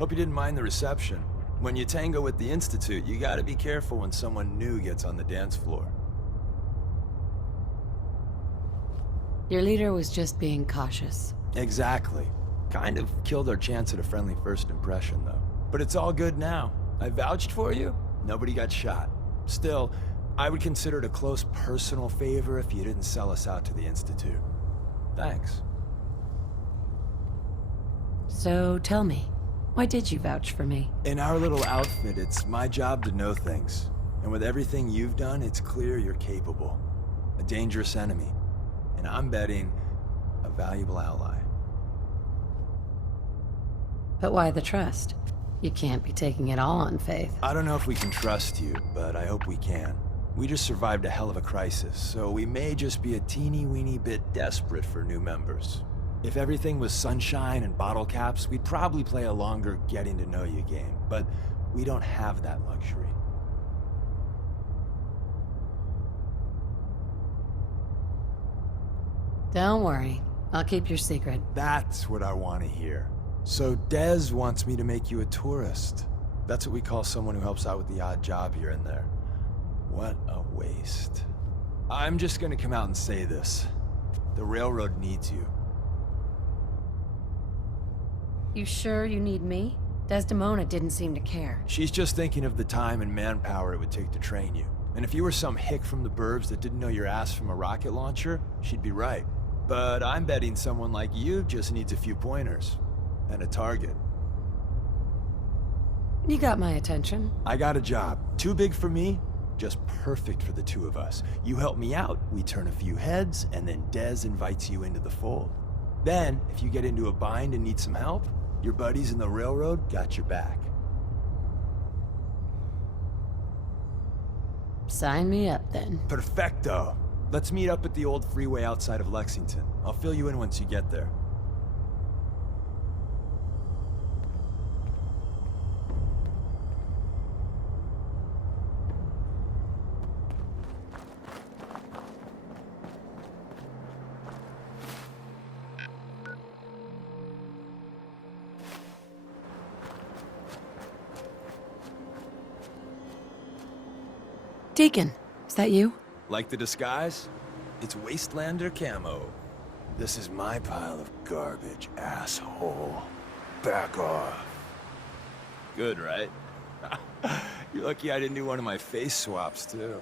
Hope you didn't mind the reception. When you tango with the Institute, you gotta be careful when someone new gets on the dance floor. Your leader was just being cautious. Exactly. Kind of killed our chance at a friendly first impression, though. But it's all good now. I vouched for you. Nobody got shot. Still, I would consider it a close personal favor if you didn't sell us out to the Institute. Thanks. So tell me, why did you vouch for me? In our little outfit, it's my job to know things. And with everything you've done, it's clear you're capable. A dangerous enemy. And I'm betting, a valuable ally. But why the trust? You can't be taking it all on faith. I don't know if we can trust you, but I hope we can. We just survived a hell of a crisis, so we may just be a teeny-weeny bit desperate for new members. If everything was sunshine and bottle caps, we'd probably play a longer getting-to-know-you game, but we don't have that luxury. Don't worry, I'll keep your secret. That's what I want to hear. So Des wants me to make you a tourist. That's what we call someone who helps out with the odd job here and there. What a waste. I'm just gonna come out and say this. The railroad needs you. You sure you need me? Desdémona didn't seem to care. She's just thinking of the time and manpower it would take to train you. And if you were some hick from the burbs that didn't know your ass from a rocket launcher, she'd be right. But I'm betting someone like you just needs a few pointers. And a target. You got my attention. I got a job. Too big for me, just perfect for the two of us. You help me out, we turn a few heads, and then Des invites you into the fold. Then, if you get into a bind and need some help, your buddies in the railroad got your back. Sign me up, then. Perfecto. Let's meet up at the old freeway outside of Lexington. I'll fill you in once you get there. Deacon, is that you? Like the disguise? It's Wastelander camo. This is my pile of garbage, asshole. Back off. Good, right? You're lucky I didn't do one of my face swaps, too.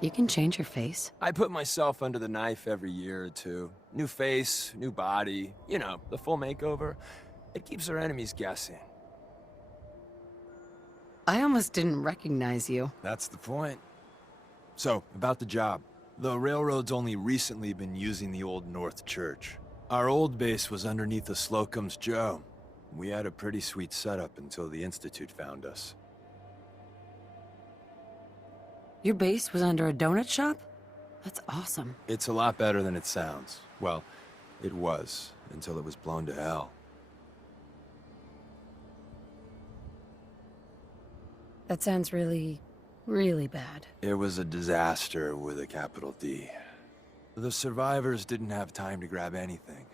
You can change your face. I put myself under the knife every year or two. New face, new body, you know, the full makeover. It keeps our enemies guessing. I almost didn't recognize you. That's the point. So, about the job. The railroad's only recently been using the Old North Church. Our old base was underneath the Slocum's Joe. We had a pretty sweet setup until the Institute found us. Your base was under a donut shop? That's awesome. It's a lot better than it sounds. Well, it was, until it was blown to hell. That sounds really, really bad. It was a disaster with a capital D. The survivors didn't have time to grab anything.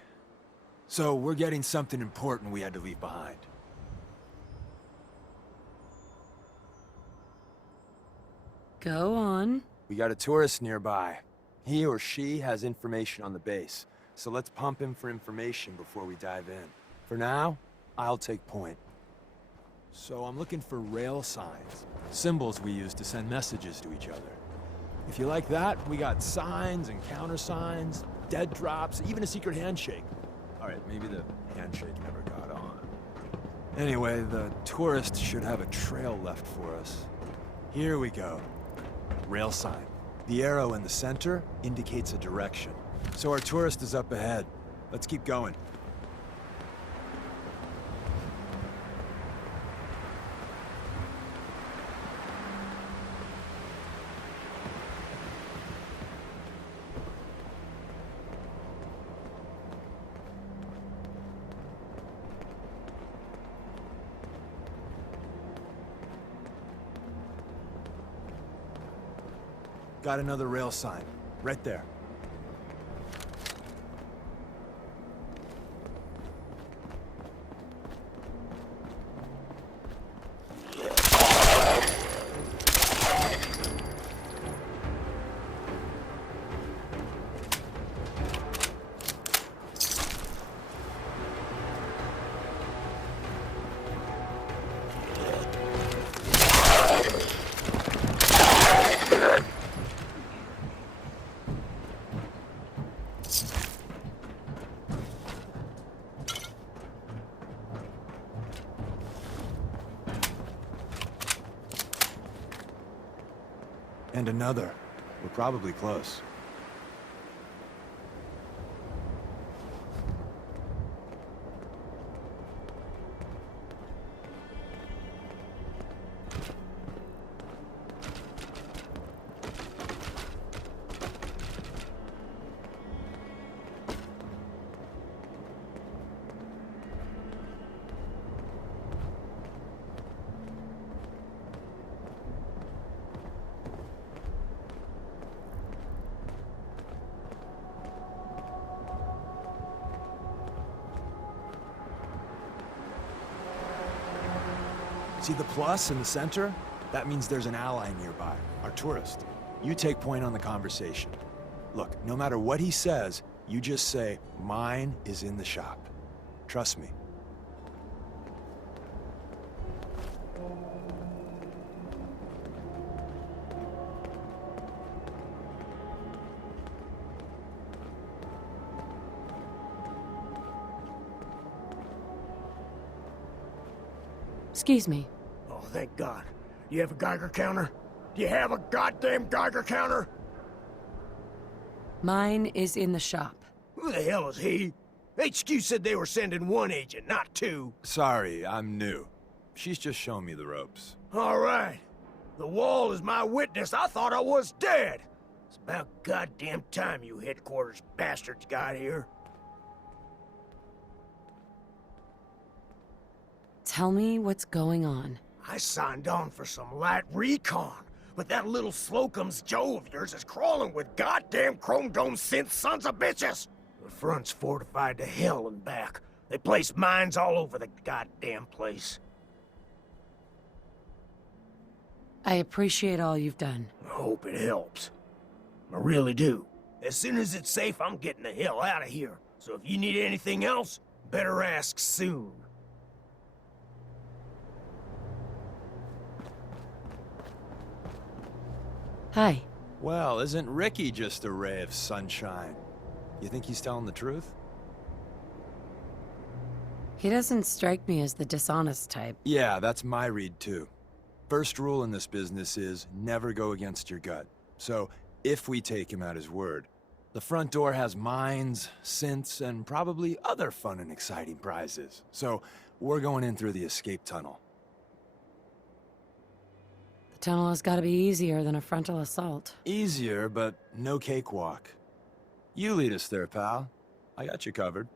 So we're getting something important we had to leave behind. Go on. We got a tourist nearby. He or she has information on the base. So let's pump him for information before we dive in. For now, I'll take point. So I'm looking for rail signs. Symbols we use to send messages to each other. If you like that, we got signs and countersigns, dead drops, even a secret handshake. Alright, maybe the handshake never got on. Anyway, the tourist should have a trail left for us. Here we go. Rail sign. The arrow in the center indicates a direction. So our tourist is up ahead. Let's keep going. Got another rail sign. Right there. And another. We're probably close. See the plus in the center? That means there's an ally nearby, our tourist. You take point on the conversation. Look, no matter what he says, you just say, "Mine is in the shop." Trust me. Excuse me. Oh, thank God. Do you have a Geiger counter? Do you have a goddamn Geiger counter? Mine is in the shop. Who the hell is he? HQ said they were sending one agent, not two. Sorry, I'm new. She's just showing me the ropes. All right. The wall is my witness. I thought I was dead. It's about goddamn time you headquarters bastards got here. Tell me what's going on. I signed on for some light recon, but that little Slocum's Joe of yours is crawling with goddamn chrome dome synth sons of bitches. The front's fortified to hell and back. They place mines all over the goddamn place. I appreciate all you've done. I hope it helps. I really do. As soon as it's safe, I'm getting the hell out of here. So if you need anything else, better ask soon. Hi. Well, isn't Ricky just a ray of sunshine? You think he's telling the truth? He doesn't strike me as the dishonest type. Yeah, that's my read too. First rule in this business is never go against your gut. So, if we take him at his word, the front door has mines, synths, and probably other fun and exciting prizes. So, we're going in through the escape tunnel. The tunnel has got to be easier than a frontal assault. Easier, but no cakewalk. You lead us there, pal. I got you covered.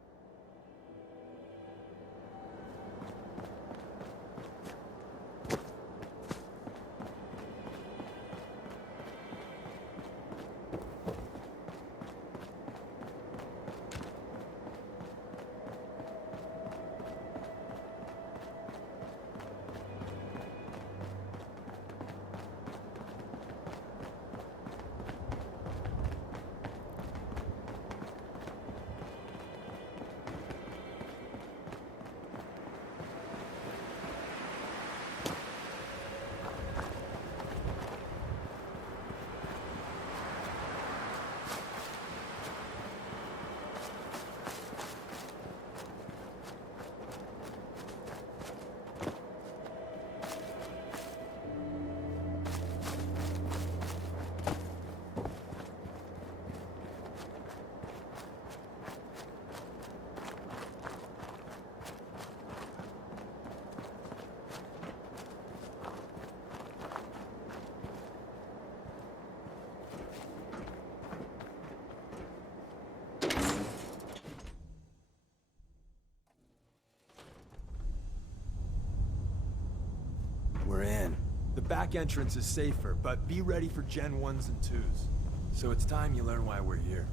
We're in. The back entrance is safer, but be ready for Gen 1s and 2s. So it's time you learn why we're here.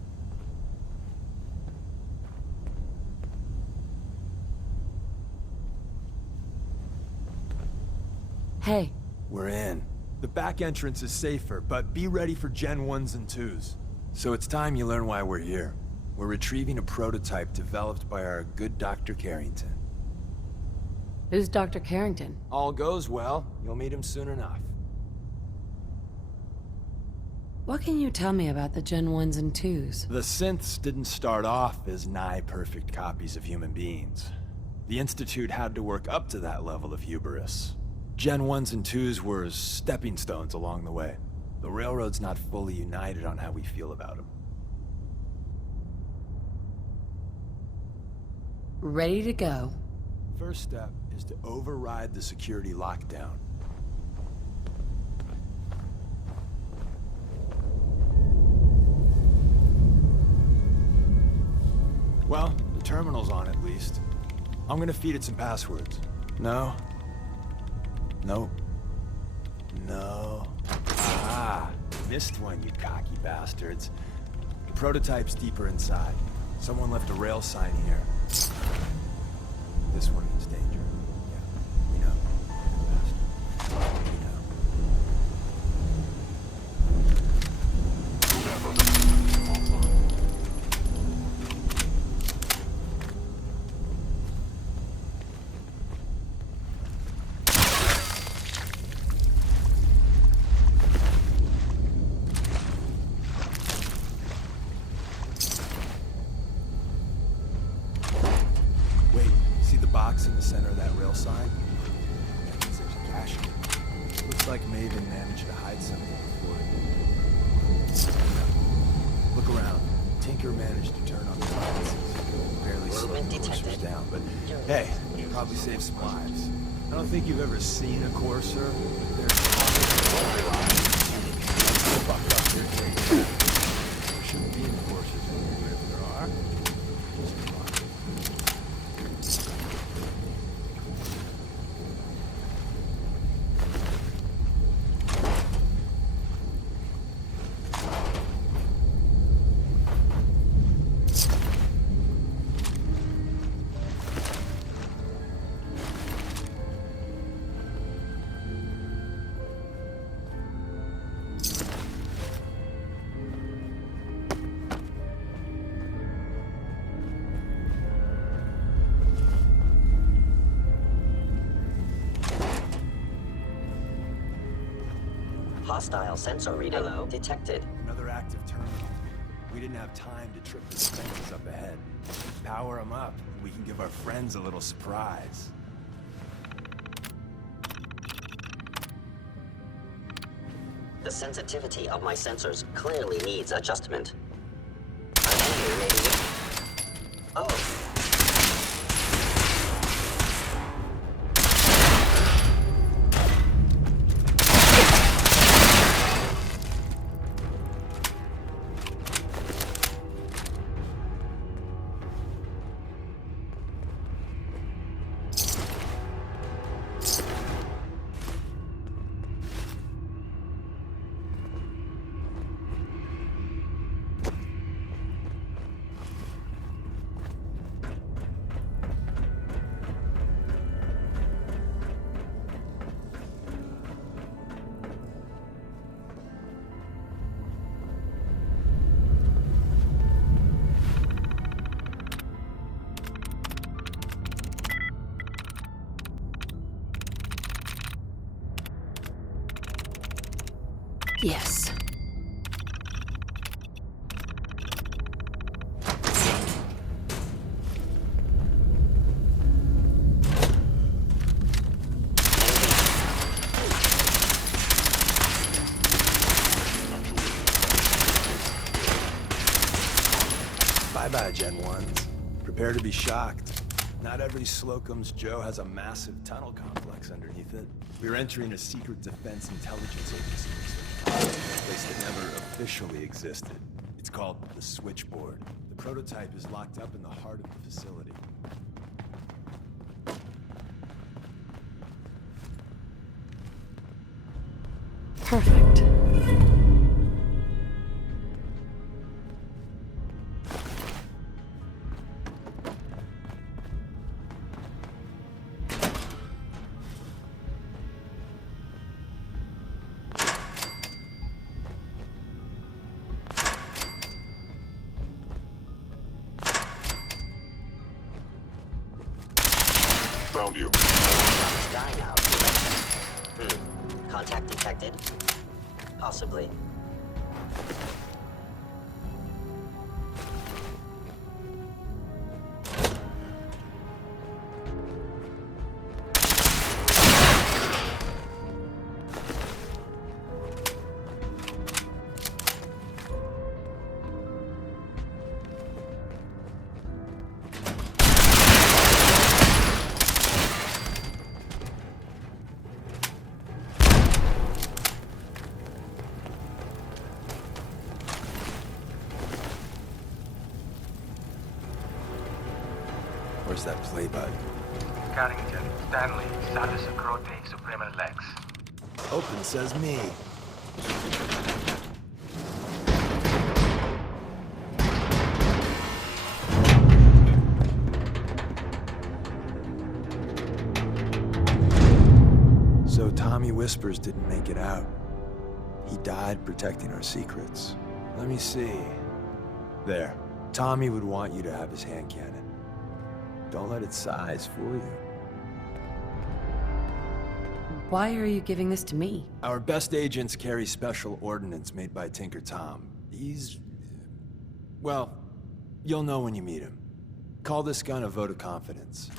Hey. We're in. The back entrance is safer, but be ready for Gen 1s and 2s. So it's time you learn why we're here. We're retrieving a prototype developed by our good Dr. Carrington. Who's Dr. Carrington? All goes well, you'll meet him soon enough. What can you tell me about the Gen 1s and 2s? The synths didn't start off as nigh-perfect copies of human beings. The Institute had to work up to that level of hubris. Gen 1s and 2s were stepping stones along the way. The railroad's not fully united on how we feel about him. Ready to go. First step is to override the security lockdown. Well, the terminal's on at least. I'm gonna feed it some passwords. No. No. No. Ah, missed one, you cocky bastards. The prototype's deeper inside. Someone left a rail sign here. This one means danger. Yeah, we know. Bastard. We know. Box in the center of that rail sign. That means there's a cache. Looks like Maven managed to hide something before it. Look around. Tinker managed to turn on the lights. Barely slowed the coursers down, but hey, probably saved some lives. I don't think you've ever seen a courser, but there's fucked up here. There shouldn't be any coursers in here, but if there are, just be fine. Hostile sensor reading detected. Another active terminal. We didn't have time to trip the defenses up ahead. Power them up, and we can give our friends a little surprise. The sensitivity of my sensors clearly needs adjustment. An enemy may be... Oh. Yes. Bye-bye, Gen 1s. Prepare to be shocked. Not every Slocum's Joe has a massive tunnel complex underneath it. We're entering a secret defense intelligence agency. A place that never officially existed. It's called the Switchboard. The prototype is locked up in the heart of the facility. Perfect. Found you. Die now. Contact detected? Possibly. Where's that play button? Carrington, Stanley, Salus, Grote, Supreme, and Lex. Open says me. So Tommy Whispers didn't make it out. He died protecting our secrets. Let me see. There. Tommy would want you to have his hand cannon. Don't let its size fool you. Why are you giving this to me? Our best agents carry special ordnance made by Tinker Tom. He's... well, you'll know when you meet him. Call this gun a vote of confidence.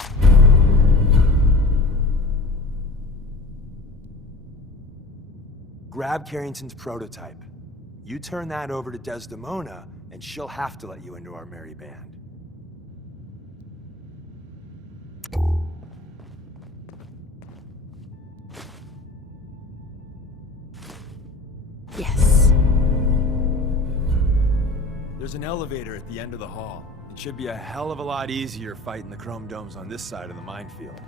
Grab Carrington's prototype. You turn that over to Desdémona, and she'll have to let you into our merry band. Yes. There's an elevator at the end of the hall. It should be a hell of a lot easier fighting the chrome domes on this side of the minefield.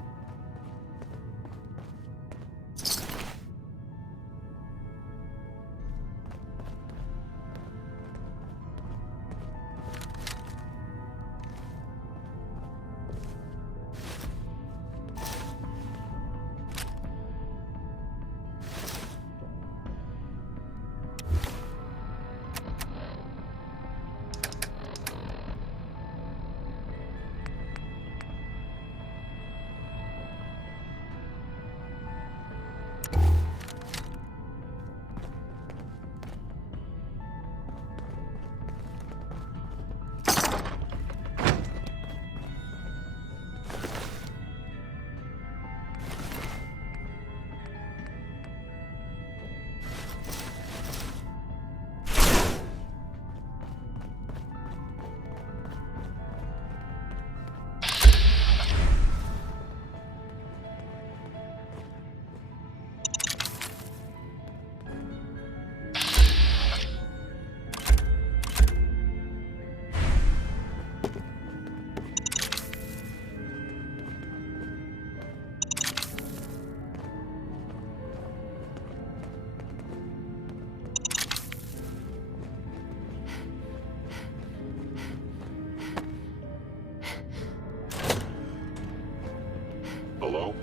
Hello?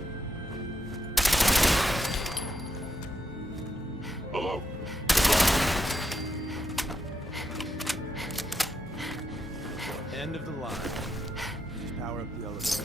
Hello? End of the line. Just power up the elevator.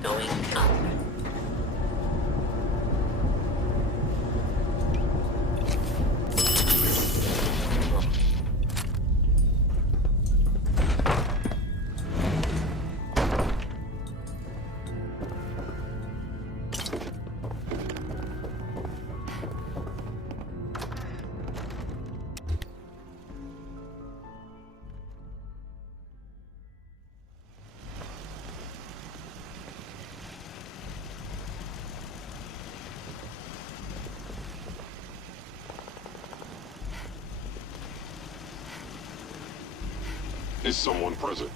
Going up. Is someone present?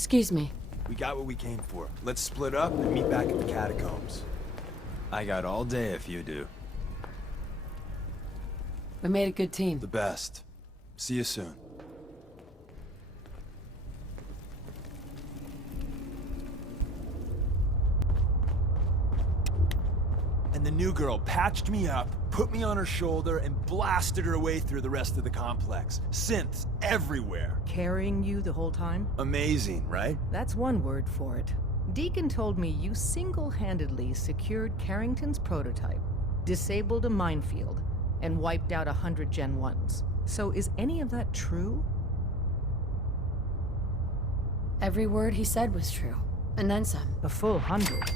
Excuse me. We got what we came for. Let's split up and meet back at the catacombs. I got all day if you do. We made a good team. The best. See you soon. And the new girl patched me up, put me on her shoulder, and blasted her way through the rest of the complex. Synths everywhere. Carrying you the whole time? Amazing, right? That's one word for it. Deacon told me you single-handedly secured Carrington's prototype, disabled a minefield, and wiped out 100 Gen 1s. So is any of that true? Every word he said was true. And then some. A full 100?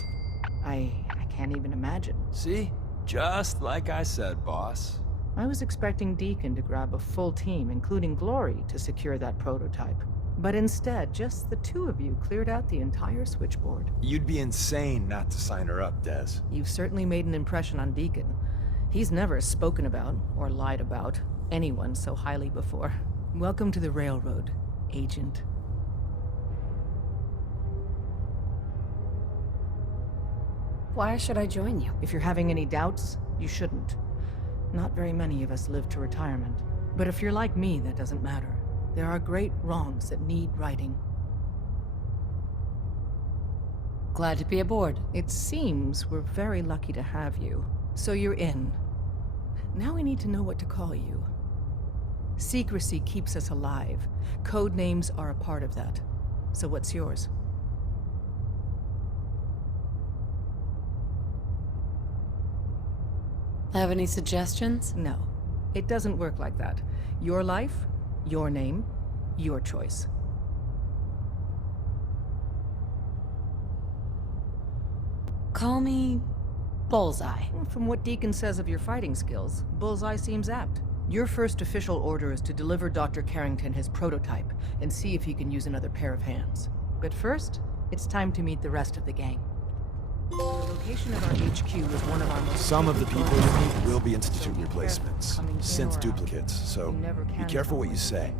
I can't even imagine. See? Just like I said, boss. I was expecting Deacon to grab a full team, including Glory, to secure that prototype. But instead, just the two of you cleared out the entire switchboard. You'd be insane not to sign her up, Des. You've certainly made an impression on Deacon. He's never spoken about, or lied about, anyone so highly before. Welcome to the Railroad, Agent. Why should I join you? If you're having any doubts, you shouldn't. Not very many of us live to retirement. But if you're like me, that doesn't matter. There are great wrongs that need righting. Glad to be aboard. It seems we're very lucky to have you. So you're in. Now we need to know what to call you. Secrecy keeps us alive. Code names are a part of that. So what's yours? Have any suggestions? No. It doesn't work like that. Your life, your name, your choice. Call me Bullseye. From what Deacon says of your fighting skills, Bullseye seems apt. Your first official order is to deliver Dr. Carrington his prototype and see if he can use another pair of hands. But first, it's time to meet the rest of the gang. The location of our HQ is one of our most... Some of the people you meet will be institute So be replacements. careful coming in or Synth out. duplicates, so You never be can careful tell what you when say.